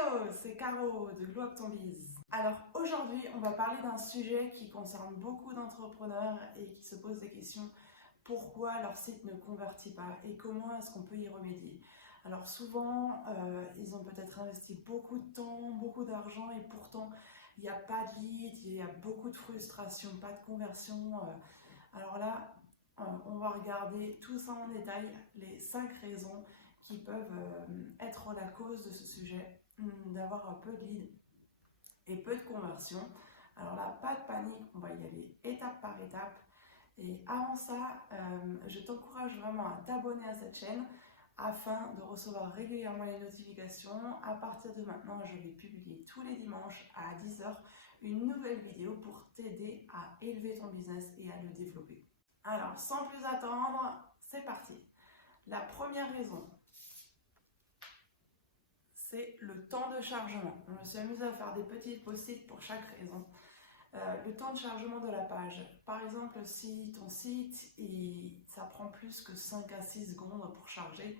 Hello, c'est Caro de Glow Up Ton Biz. Alors aujourd'hui, on va parler d'un sujet qui concerne beaucoup d'entrepreneurs et qui se posent des questions. Pourquoi leur site ne convertit pas et comment est-ce qu'on peut y remédier? Alors souvent, ils ont peut-être investi beaucoup de temps, beaucoup d'argent et pourtant il n'y a pas de lead, il y a beaucoup de frustration, pas de conversion. Alors là, on va regarder tout ça en détail, les 5 raisons qui peuvent être la cause de ce sujet, d'avoir un peu de lead et peu de conversion. Alors là, pas de panique, on va y aller étape par étape. Et avant ça, je t'encourage vraiment à t'abonner à cette chaîne afin de recevoir régulièrement les notifications. À partir de maintenant, je vais publier tous les dimanches à 10 h une nouvelle vidéo pour t'aider à élever ton business et à le développer. Alors, sans plus attendre, c'est parti. La première raison, c'est le temps de chargement. Je me suis amusée à faire des petits post-it pour chaque raison. Le temps de chargement de la page. Par exemple, si ton site, ça prend plus que 5 à 6 secondes pour charger,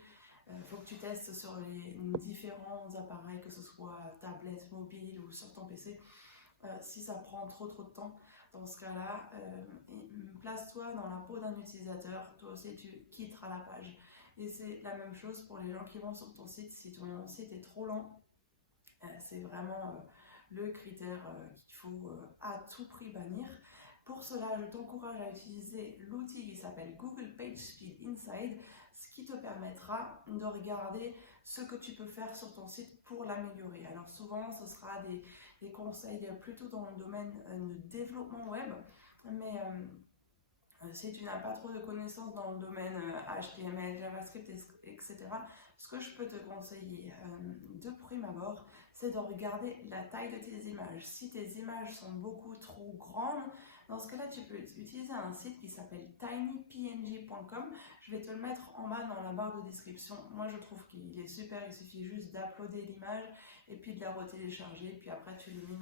il faut que tu testes sur les différents appareils, que ce soit tablette, mobile ou sur ton PC. Si ça prend trop de temps, dans ce cas-là, place-toi dans la peau d'un utilisateur, toi aussi tu quitteras la page. Et c'est la même chose pour les gens qui vont sur ton site. Si ton site est trop lent, c'est vraiment le critère qu'il faut à tout prix bannir. Pour cela, je t'encourage à utiliser l'outil qui s'appelle Google PageSpeed Inside, ce qui te permettra de regarder ce que tu peux faire sur ton site pour l'améliorer. Alors souvent, ce sera des conseils plutôt dans le domaine de développement web, mais si tu n'as pas trop de connaissances dans le domaine HTML, JavaScript, etc., ce que je peux te conseiller de prime abord, c'est de regarder la taille de tes images. Si tes images sont beaucoup trop grandes, dans ce cas-là, tu peux utiliser un site qui s'appelle tinypng.com. Je vais te le mettre en bas dans la barre de description. Moi, je trouve qu'il est super. Il suffit juste d'uploader l'image et puis de la retélécharger. Puis après, tu l'as mis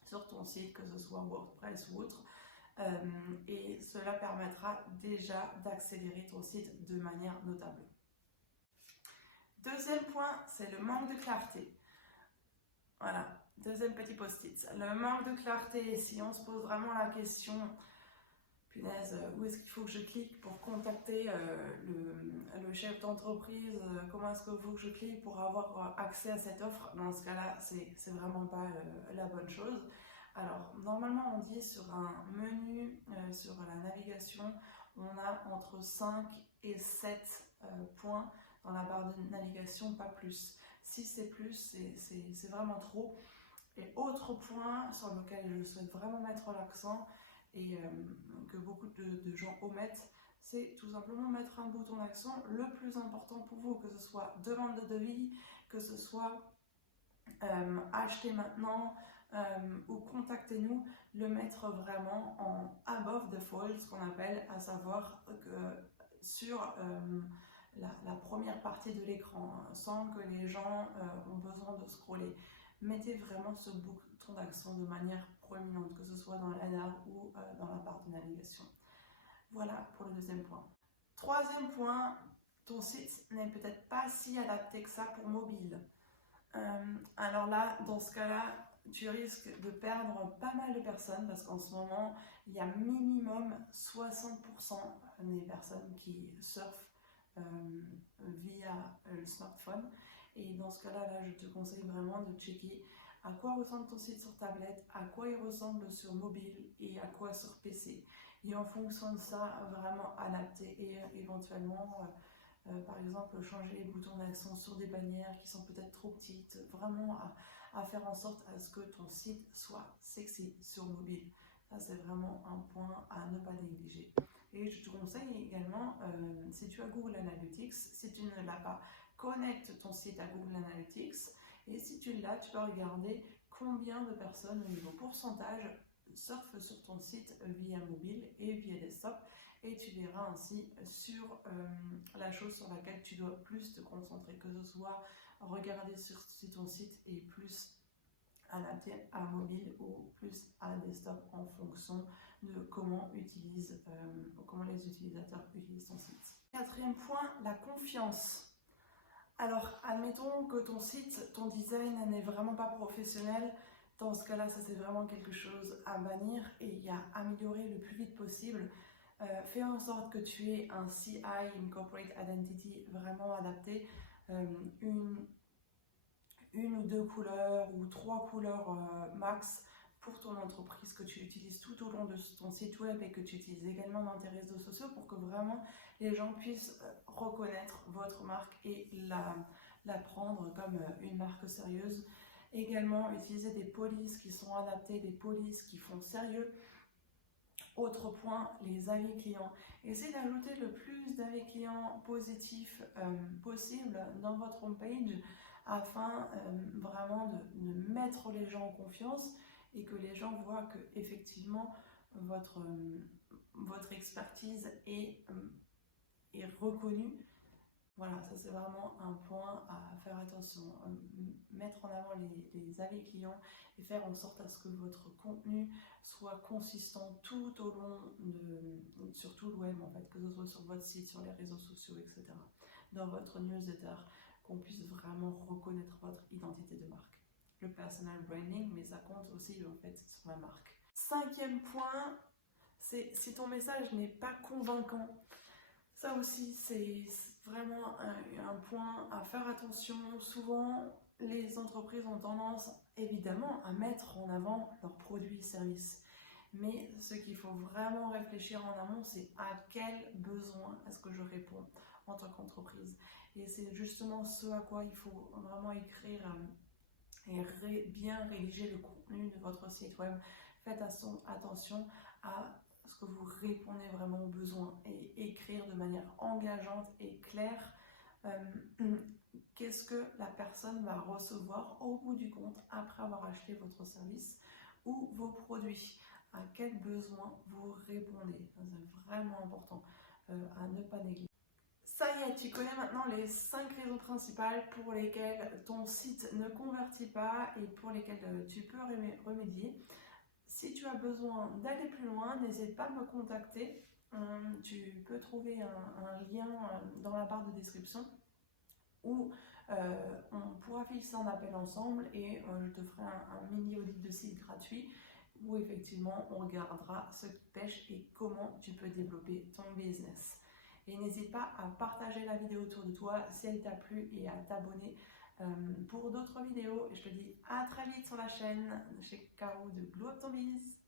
sur ton site, que ce soit WordPress ou autre. Et cela permettra déjà d'accélérer ton site de manière notable. Deuxième point, c'est le manque de clarté. Voilà, deuxième petit post-it. Le manque de clarté, si on se pose vraiment la question, punaise, où est-ce qu'il faut que je clique pour contacter le chef d'entreprise, comment est-ce qu'il faut que je clique pour avoir accès à cette offre? Dans ce cas-là, c'est vraiment pas la bonne chose. Alors, normalement, on dit sur un menu, sur la navigation, on a entre 5 et 7 points dans la barre de navigation, pas plus. Si c'est plus, c'est vraiment trop. Et autre point sur lequel je souhaite vraiment mettre l'accent et que beaucoup de gens omettent, c'est tout simplement mettre un bouton d'action le plus important pour vous, que ce soit demande de devis, que ce soit acheter maintenant ou contactez-nous, le mettre vraiment en above the fold, ce qu'on appelle, à savoir que sur la première partie de l'écran, sans que les gens ont besoin de scroller. Mettez vraiment ce bouton d'action de manière proéminente, que ce soit dans l'header ou dans la barre de navigation. Voilà pour le deuxième point. Troisième point, ton site n'est peut-être pas si adapté que ça pour mobile. Alors là, dans ce cas-là, tu risques de perdre pas mal de personnes parce qu'en ce moment, il y a minimum 60% des personnes qui surfent via le smartphone. Et dans ce cas-là, là, je te conseille vraiment de checker à quoi ressemble ton site sur tablette, à quoi il ressemble sur mobile et à quoi sur PC. Et en fonction de ça, vraiment adapter et éventuellement par exemple, changer les boutons d'accent sur des bannières qui sont peut-être trop petites, vraiment à faire en sorte à ce que ton site soit sexy sur mobile. Ça, c'est vraiment un point à ne pas négliger. Et je te conseille également, si tu as Google Analytics, si tu ne l'as pas, connecte ton site à Google Analytics. Et si tu l'as, tu peux regarder combien de personnes au niveau pourcentage surfent sur ton site via mobile et via desktop, et tu verras ainsi sur la chose sur laquelle tu dois plus te concentrer, que ce soit regarder si ton site est plus adapté à mobile ou plus à desktop en fonction de comment les utilisateurs utilisent ton site. Quatrième point, la confiance. Alors, admettons que ton site, ton design n'est vraiment pas professionnel. Dans ce cas-là, ça c'est vraiment quelque chose à bannir et à améliorer le plus vite possible. Fais en sorte que tu aies un CI, une Corporate Identity vraiment adapté, une ou deux couleurs ou trois couleurs max pour ton entreprise que tu utilises tout au long de ton site web et que tu utilises également dans tes réseaux sociaux pour que vraiment les gens puissent reconnaître votre marque et la prendre comme une marque sérieuse. Également, utiliser des polices qui sont adaptées, des polices qui font sérieux. Autre point, les avis clients. Essayez d'ajouter le plus d'avis clients positifs possible dans votre homepage afin vraiment de mettre les gens en confiance et que les gens voient que effectivement votre expertise est reconnue. Voilà, ça c'est vraiment un point à faire attention. Mettre en avant les avis clients et faire en sorte à ce que votre contenu soit consistant tout au long sur tout le web en fait, que ce soit sur votre site, sur les réseaux sociaux, etc. Dans votre newsletter, qu'on puisse vraiment reconnaître votre identité de marque. Le personal branding, mais ça compte aussi en fait sur la marque. 5e point, c'est si ton message n'est pas convaincant. Ça aussi, c'est vraiment un point à faire attention. Souvent, les entreprises ont tendance, évidemment, à mettre en avant leurs produits et services. Mais ce qu'il faut vraiment réfléchir en amont, c'est à quel besoin est-ce que je réponds en tant qu'entreprise. Et c'est justement ce à quoi il faut vraiment écrire et bien rédiger le contenu de votre site web. Faites attention à ce que vous répondez vraiment aux besoins et écrire de manière engageante et claire qu'est-ce que la personne va recevoir au bout du compte après avoir acheté votre service ou vos produits. À quel besoin vous répondez. C'est vraiment important à ne pas négliger. Ça y est, tu connais maintenant les 5 raisons principales pour lesquelles ton site ne convertit pas et pour lesquelles tu peux remédier. Si tu as besoin d'aller plus loin, n'hésite pas à me contacter. Tu peux trouver un lien dans la barre de description où on pourra fixer un appel ensemble et je te ferai un mini audit de site gratuit où effectivement on regardera ce qui pêche et comment tu peux développer ton business. Et n'hésite pas à partager la vidéo autour de toi si elle t'a plu et à t'abonner pour d'autres vidéos. Je te dis à très vite sur la chaîne chez Caro de Glow Up Ton Biz.